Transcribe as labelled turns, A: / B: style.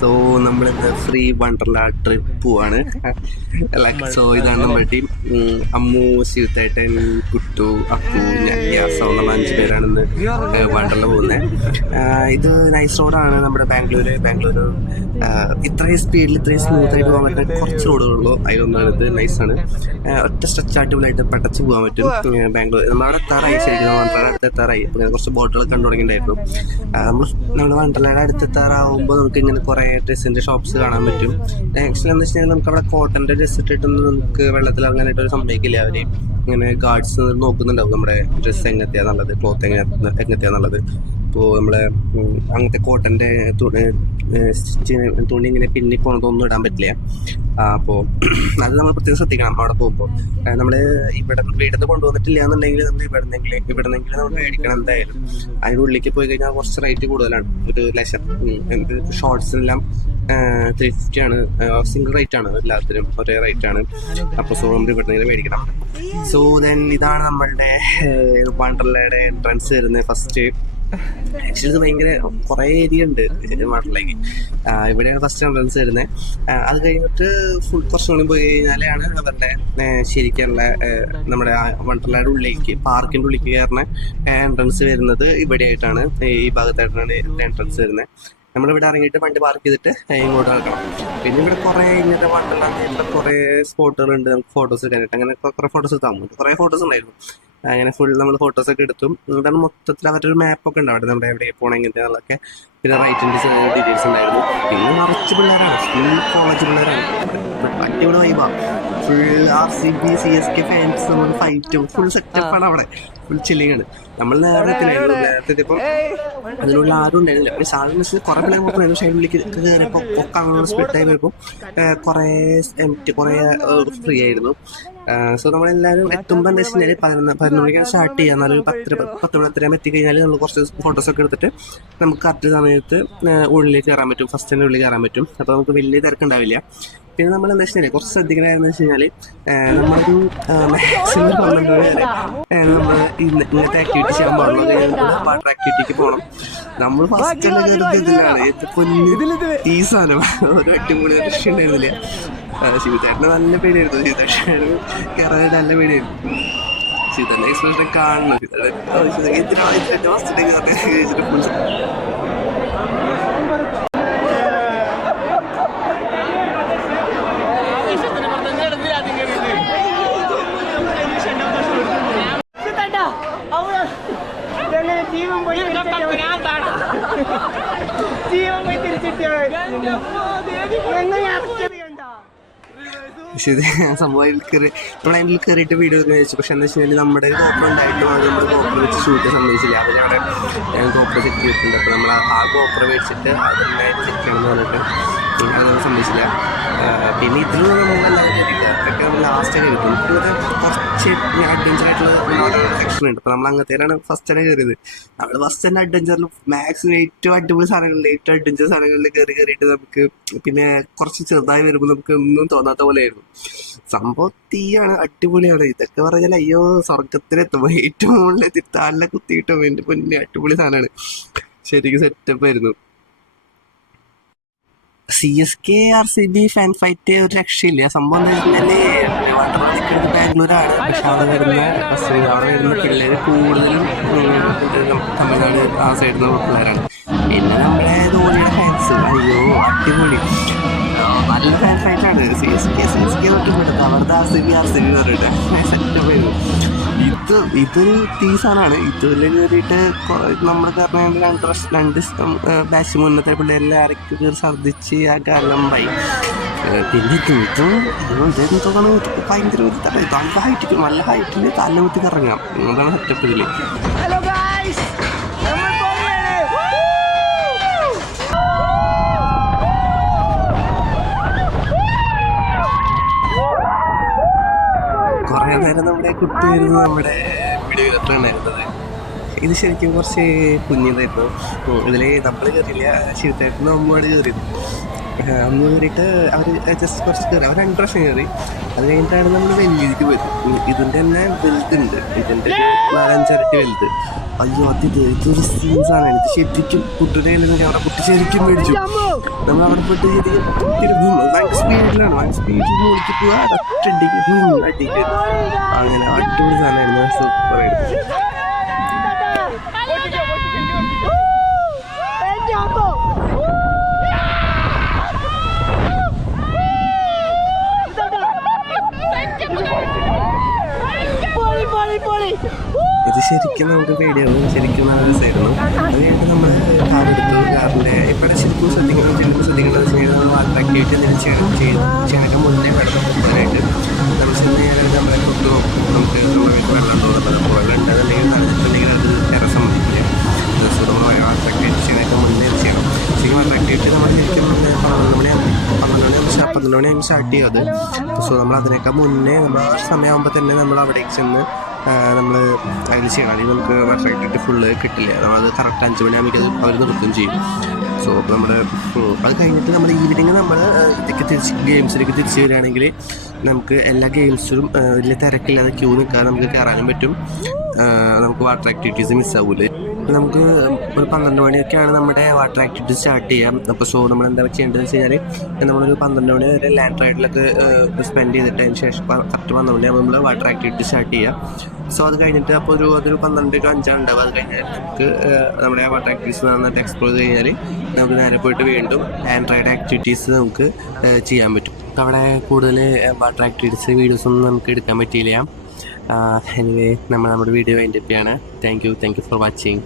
A: So നമ്മളിന്ന് free Wonderla trip പോവാണ്. So ഇതാണ് നമ്മുടെ ടീം അമ്മു ശിവത്തേട്ടൻ കുട്ടു അപ്പു സോ നമ്മൾ അഞ്ചു പേരാണെന്ന് വണ്ടർല പോകുന്നത് ഇത് നൈസ് റോഡാണ് നമ്മുടെ ബാംഗ്ലൂര്. ബാംഗ്ലൂർ ഇത്രയും സ്പീഡിൽ ഇത്രയും സ്മൂത്ത് ആയിട്ട് പോകാൻ പറ്റുന്ന കുറച്ച് റോഡുകളുള്ളൂ അതിലൊന്നാണ് ഇത്. നൈസാണ് ഒറ്റ സ്ട്രെച്ച് ആയിട്ട് പടച്ച് പോകാൻ പറ്റും. ബാംഗ്ലൂർ നമ്മുടെ തറായി ശരിക്കും. വണ്ടർല അടുത്ത തറായി കുറച്ച് ബോട്ടുകൾ കണ്ടു തുടങ്ങിയിട്ടുണ്ടായിരുന്നു നമ്മൾ നമ്മുടെ വണ്ടർലയുടെ അടുത്ത് എത്താറാവുമ്പോൾ നമുക്ക് ഇങ്ങനെ കുറേ ഡ്രസ്സിന്റെ ഷോപ്സ് കാണാൻ പറ്റും. ആക്ച്വലി എന്ന് വെച്ചാൽ നമുക്ക് അവിടെ കോട്ടന്റെ ഡ്രസ്സ് ഇട്ടിട്ടൊന്നും നമുക്ക് വെള്ളത്തിൽ ഇറങ്ങാനായിട്ട് ഒരു സമ്മതിക്കില്ല അവർ. ഇങ്ങനെ ഗാർഡ്സ് നോക്കുന്നുണ്ടാവും. നമ്മുടെ ഡ്രസ്സ് എങ്ങനത്തെയാ നല്ലത് ക്ലോത്ത് എങ്ങനെ എങ്ങനത്തെയാ നല്ലത്. ഇപ്പോൾ നമ്മളെ അങ്ങനത്തെ കോട്ടന്റെ തുണി ഇങ്ങനെ പിന്നി പോണതൊന്നും ഇടാൻ പറ്റില്ല. അപ്പോൾ അത് നമ്മൾ പ്രത്യേകം ശ്രദ്ധിക്കണം അവിടെ പോകുമ്പോൾ. നമ്മൾ ഇവിടെ വീട്ടിൽ നിന്ന് കൊണ്ടുവന്നിട്ടില്ല എന്നുണ്ടെങ്കിൽ നമ്മൾ ഇവിടെ നിന്നെങ്കിലും ഇവിടെ നിന്നെങ്കിലും നമ്മൾ മേടിക്കണം എന്തായാലും. അതിന്റെ ഉള്ളിലേക്ക് പോയി കഴിഞ്ഞാൽ കുറച്ച് റേറ്റ് കൂടുതലാണ്. ഒരു ലക്ഷം ഷോർട്സിനെല്ലാം ത്രീ ഫിഫ്റ്റി ആണ് സിംഗിൾ റേറ്റ് ആണ് എല്ലാത്തിനും. ഒരേ റേറ്റ് ആണ്. അപ്പോൾ സോ നമ്മൾ ഇവിടെ നിന്ന് മേടിക്കണം. സോ ദെൻ ഇതാണ് നമ്മളുടെ വണ്ടർലയുടെ എൻട്രൻസ് വരുന്നത് ഫസ്റ്റ് ആക്ച്വലി ഇത് ഭയങ്കര കുറേ ഏരിയ ഉണ്ട് വണ്ടർലേക്ക് ഇവിടെയാണ് ഫസ്റ്റ് എൻട്രൻസ് വരുന്നത്. അത് കഴിഞ്ഞിട്ട് ഫുൾ കുറച്ചും കൂടി പോയി കഴിഞ്ഞാലാണ് അവരുടെ ശരിക്കുള്ള നമ്മുടെ വണ്ടർലയുടെ ഉള്ളിലേക്ക് പാർക്കിന്റെ ഉള്ളിലേക്ക് കയറുന്ന എൻട്രൻസ് വരുന്നത് ഇവിടെ ആയിട്ടാണ് ഈ ഭാഗത്തായിട്ടാണ് എൻട്രൻസ് വരുന്നത്. നമ്മളിവിടെ ഇറങ്ങിയിട്ട് വണ്ടി പാർക്ക് ചെയ്തിട്ട് ഇങ്ങോട്ട് നടക്കണം. പിന്നെ ഇവിടെ കുറേ ഇങ്ങനത്തെ വണ്ടർലാന്ന് ഇവിടെ കുറേ സ്പോട്ടുകളുണ്ട് നമുക്ക് ഫോട്ടോസ് എടുക്കാനായിട്ട്. അങ്ങനെ കുറേ ഫോട്ടോസ് എടുത്താൽ മതി. കുറേ ഫോട്ടോസ് ഉണ്ടായിരുന്നു. അങ്ങനെ ഫുൾ നമ്മൾ ഫോട്ടോസ് ഒക്കെ എടുത്തും. ഇതാണ് മൊത്തത്തിൽ അവരുടെ ഒരു മാപ്പൊക്കെ ഉണ്ട്. അവിടെ നമ്മുടെ എവിടെ പോകണം ഇങ്ങനത്തെ പിന്നെ റൈറ്റിന്റെ ഡീറ്റെയിൽസ് ഉണ്ടായിരുന്നു. പിന്നെ നിറച്ച് പിള്ളേരാണ്. ഫുൾ കോളേജ് പിള്ളേരാണ്. അടിപൊളി വൈബാ. Full R C B C S K fans നമ്മുടെ ഫൈറ്റും ഫുൾ സെറ്റപ്പാണ് അവിടെ. ഫുൾ ചില്ലിങ് ആണ്. നമ്മൾ നേരത്തെ നേരത്തെ ഇപ്പം അതിനുള്ള ആരും ഉണ്ടായിരുന്നില്ല. പിന്നെ സാധാരണ കുറെ പിള്ളേർ മാത്രമേ ഷൈനിലേക്ക് കയറിയപ്പോൾ ഒക്കെ അങ്ങോട്ട് സ്പ്ലിറ്റ് ആയി വരുമ്പോൾ കുറേ എംറ്റി കുറേ ഫ്രീ ആയിരുന്നു. സോ നമ്മളെല്ലാവരും എത്തുമ്പോൾ എന്താ വെച്ച് കഴിഞ്ഞാൽ പതിനൊന്ന് പതിനൊന്ന് മണിക്കാണ് സ്റ്റാർട്ട് ചെയ്യുക എന്നാലും പത്ത് പത്ത് മണി അത്രയും എത്തിക്കഴിഞ്ഞാൽ നമ്മൾ കുറച്ച് ഫോട്ടോസ് ഒക്കെ എടുത്തിട്ട് നമുക്ക് കറക്റ്റ് സമയത്ത് ഉള്ളിലേക്ക് കയറാൻ പറ്റും. ഫസ്റ്റിന്റെ ഉള്ളിൽ കയറാൻ പറ്റും. അപ്പോൾ നമുക്ക് വലിയ തിരക്കുണ്ടാവില്ല. പിന്നെ നമ്മൾ എന്താ വെച്ചാൽ കുറച്ച് ശ്രദ്ധിക്കണമെന്ന് വെച്ച് കഴിഞ്ഞാൽ നമ്മളൊരു മാക്സിമം പന്ത്രണ്ട് മണി വരെ നമ്മൾ ഇങ്ങനത്തെ ആക്ടിവിറ്റി ചെയ്യാൻ പാടുള്ളൂ വാട്ടർ ആക്ടിവിറ്റിക്ക് പോകണം നമ്മൾ ഫസ്റ്റ് തന്നെ ഇതിലാണ് പൊന്നു ഈ സാധനം ഒരു അടിപൊളി രക്ഷ ഉണ്ടായിരുന്നില്ല ശിവചേട്ടന് നല്ല പേടിയായിരുന്നു ശിവചേട്ടന് കയറാനായിട്ട് നല്ല പേടിയായിരുന്നു ശിവചേട്ടന്റെ എക്സ്പ്രഷൻ കാണണം ശിവചേട്ടൻ എന്തിനാണ് ഇതിന്റെ ഫസ്റ്റ് ഫുൾ
B: ജീവൻ പോയി ജീവൻ പോയി അറച്ചത്
A: പക്ഷെ ഇത് സംഭവം അതിൽ കയറി നമ്മൾ അതിൽ കയറിയിട്ട് വീഡിയോ എടുക്കാൻ ചോദിച്ചു പക്ഷെ എന്താ വെച്ച് കഴിഞ്ഞാൽ നമ്മുടെ ഒരു ഗോപ്രോ ഉണ്ടായിട്ടും അത് നമ്മൾ കോപ്പർ വെച്ച് ഷൂട്ട് സമ്മതിച്ചില്ല. അപ്പോൾ ഞങ്ങളുടെ കോപ്പർ സെറ്റ് ചെയ്തിട്ടുണ്ട്. അപ്പോൾ നമ്മൾ ആ കോപ്പർ മേടിച്ചിട്ട് അതിനെ സെറ്റ് ചെയ്യണമെന്ന് പറഞ്ഞിട്ട് അത് സംബന്ധിച്ചില്ല പിന്നെ ഇതിൽ നമ്മളെല്ലാവരും കയറിയില്ല അതൊക്കെ നമ്മൾ ലാസ്റ്റ് കിട്ടും ഇപ്പോഴത്തെ കുറച്ച് അഡ്വഞ്ചർ ആയിട്ടുള്ള സെക്ഷൻ ഉണ്ട്. അപ്പോൾ നമ്മൾ അങ്ങനത്തേലാണ് ഫസ്റ്റ് തന്നെ കയറിയത് നമ്മൾ ഫസ്റ്റ് തന്നെ അഡ്വഞ്ചറിൽ മാക്സിമം ഏറ്റവും അടിപൊളി സാധനങ്ങളിൽ ഏറ്റവും അഡ്വഞ്ചർ സാധനങ്ങളിൽ കയറി കയറിയിട്ട് നമുക്ക് പിന്നെ കുറച്ച് ചെറുതായി വരുമ്പോൾ നമുക്ക് ഒന്നും തോന്നാത്ത പോലെയായിരുന്നു. സംഭവം തീയാണ് അടിപൊളിയാണ്. ഇതൊക്കെ പറഞ്ഞാൽ അയ്യോ സ്വർഗത്തിലെത്തുമ്പോൾ ഏറ്റവും മുകളിൽ താലിനെ കുത്തിയിട്ടും എന്റെ പൊന്നെ അടിപൊളി സാധനമാണ്. ശരിക്കും സെറ്റപ്പ് ആയിരുന്നു. C S K R C B fan fight ഒരു രക്ഷയില്ല. സംഭവം ബാംഗ്ലൂരാണ്. പക്ഷെ അവിടെ വരുന്ന അവിടെ വരുന്ന പിള്ളേർ കൂടുതലും തമിഴ്നാട് ആ സൈഡിൽ നിന്ന് പിള്ളേരാണ് പിന്നെ നമ്മളെ ധോണിയുടെ ഫാൻസ് അയ്യോ അടിപൊളി. നല്ല fan ഫൈറ്റാണ് C S K C S K തൊട്ട് വിടുന്നത് അവരുടെ R C B R C B പറഞ്ഞിട്ട്. സെറ്റപ്പ് ആയിരുന്നു ഇത് ഇതൊരു തീസാനാണ് ഇതുവരെ കയറിയിട്ട് നമ്മൾ കാരണം രണ്ട് വർഷം രണ്ട് ബാച്ച് മുന്നത്തെ പിള്ളേരെല്ലാം ആരൊക്കെ കയറി ഛർദ്ദിച്ച് ആ കാലമ്പായി പിന്നെ ഇതും ഇതും ഇതും തോന്നുന്നു ഭയങ്കര ഒരു തല നല്ല ഹൈറ്റിൽ നല്ല ഹൈറ്റിൽ തല കുത്തി കറങ്ങാം. അതാണ് സെറ്റപ്പ് ഇതിൽ
B: ഹലോ ഗായ്സ് നമ്മൾ പോവുകയാണ്
A: കുറേ കുട്ടിയായിരുന്നു നമ്മുടെ ഉണ്ടായിരുന്നത് ഇത് ശരിക്കും കുറച്ച് കുഞ്ഞിതായിരുന്നു. ഇതിൽ നമ്മൾ കയറിയില്ല ശിവത്തേട്ടനും അമ്മയോട് കയറിയത് അമ്മ കയറിയിട്ട് അവർ ജസ്റ്റ് കുറച്ച് കയറി അവർ രണ്ട് പ്രാവശ്യം കയറി അത് കഴിഞ്ഞിട്ടാണ് നമ്മൾ വലിയതിലേക്ക് പോയത്. ഇതിന്റെ തന്നെ വലുതുണ്ട്. ഇതിന്റെ നാലഞ്ചരട്ടി വലുത്. അയ്യോ അത് ഇത് ഇതൊരു സീൻസ് ആണ് ഇത് ശരിക്കും കുട്ടിയുടെ അവിടെ കുട്ടി ശരിക്കും മേടിച്ചു. നമ്മൾ അവിടെ പോയിട്ട് ശരിക്കും തിരുമ്പും സ്പീഡിലാണ് ആ സ്പീഡിൽ ബൂം, അടിക്ക്. അങ്ങനെ അടിപൊളി സാധനമായിരുന്നു. സൂപ്പർ ആയിരുന്നു. ശരിക്കും നമുക്ക് പേടിയാവും ശരിക്കും നല്ല രസമായിരുന്നു. അത് കഴിഞ്ഞിട്ട് നമ്മൾ നമ്മൾ അട്രാക്ടിവിറ്റി എന്തെങ്കിലും ചെയ്തു. ചേട്ടൻ മുന്നേ വെള്ളം കുടിക്കാനായിട്ട് നമ്മൾ ചെന്ന് കഴിഞ്ഞാൽ നമ്മളെ തൊട്ട് നോക്കും. നമുക്ക് നമ്മുടെ വീട്ടിൽ വെള്ളം തോന്നുന്നത് അപ്പോൾ വെള്ളം ഉണ്ടെന്നുണ്ടെങ്കിൽ നടന്നിട്ടുണ്ടെങ്കിൽ അത് ടെറസം മതിക്കില്ല സുഖമായ നമ്മൾ അട്രാക്ടിവിറ്റി ചെയ്യണൊക്കെ മുന്നേ ചെയ്യണം. ശരിക്കും അട്രാക്ടിവിറ്റി നമ്മൾ ശരിക്കും പന്ത്രണ്ട് മണി പന്ത്രണ്ട് മണി പന്ത്രണ്ട് മണിയാകുമ്പോൾ സ്റ്റാർട്ട് ചെയ്യും അത്. സോ നമ്മൾ അതിനേക്കാൾ മുന്നേ നമ്മൾ ആ സമയമാകുമ്പോൾ തന്നെ നമ്മൾ അവിടേക്ക് ചെന്ന് നമ്മൾ ചെയ്യണം. അല്ലെങ്കിൽ നമുക്ക് വർഷമായിട്ട് ഫുള്ള് കിട്ടില്ല? നമ്മളത് കറക്റ്റ് അഞ്ച് മണിയാകുമ്പോൾ അത് അവർ നിർത്തുകയും ചെയ്യും. സോ അപ്പോൾ നമ്മൾ അത് കഴിഞ്ഞിട്ട് നമ്മൾ ഈവനിങ് നമ്മൾ ഇതൊക്കെ തിരിച്ച് ഗെയിംസിലേക്ക് തിരിച്ച് വരികയാണെങ്കിൽ നമുക്ക് എല്ലാ ഗെയിംസിലും വലിയ തിരക്കില്ലാതെ ക്യൂ നിൽക്കാതെ നമുക്ക് കയറാനും പറ്റും. നമുക്ക് വാട്ടർ ആക്ടിവിറ്റീസ് മിസ്സാവൂലേ നമുക്ക് ഒരു പന്ത്രണ്ട് മണിയൊക്കെയാണ് നമ്മുടെ വാട്ടർ ആക്ടിവിറ്റി സ്റ്റാർട്ട് ചെയ്യാം. അപ്പോൾ സോ നമ്മൾ എന്താ ചെയ്യേണ്ടതെന്ന് വെച്ച് കഴിഞ്ഞാൽ നമ്മളൊരു പന്ത്രണ്ട് മണി വരെ ലാൻഡ് റൈഡിലൊക്കെ സ്പെൻഡ് ചെയ്തിട്ട് അതിന് ശേഷം കറക്റ്റ് പന്ത്രണ്ട് മണിയാകുമ്പോൾ നമ്മൾ വാട്ടർ ആക്ടിവിറ്റി സ്റ്റാർട്ട് ചെയ്യാം. സോ അത് കഴിഞ്ഞിട്ട് അപ്പോൾ ഒരു അതൊരു പന്ത്രണ്ട് ടു അഞ്ചാണ് ഉണ്ടാവുക അത് കഴിഞ്ഞാൽ നമുക്ക് നമ്മുടെ വാട്ടർ ആക്ടിവിറ്റീസ് നന്നായിട്ട് എക്സ്പ്ലോർ ചെയ്ത് കഴിഞ്ഞാൽ നമുക്ക് നേരെ പോയിട്ട് വീണ്ടും ലാൻഡ് റൈഡ് ആക്ടിവിറ്റീസ് നമുക്ക് ചെയ്യാൻ പറ്റും. അവിടെ കൂടുതൽ വാട്ടർ ആക്ടിവിറ്റീസ് വീഡിയോസ് ഒന്നും നമുക്ക് എടുക്കാൻ പറ്റിയില്ല. എനിവേ നമ്മൾ നമ്മുടെ വീഡിയോ അതിന്റെ thank you thank you for watching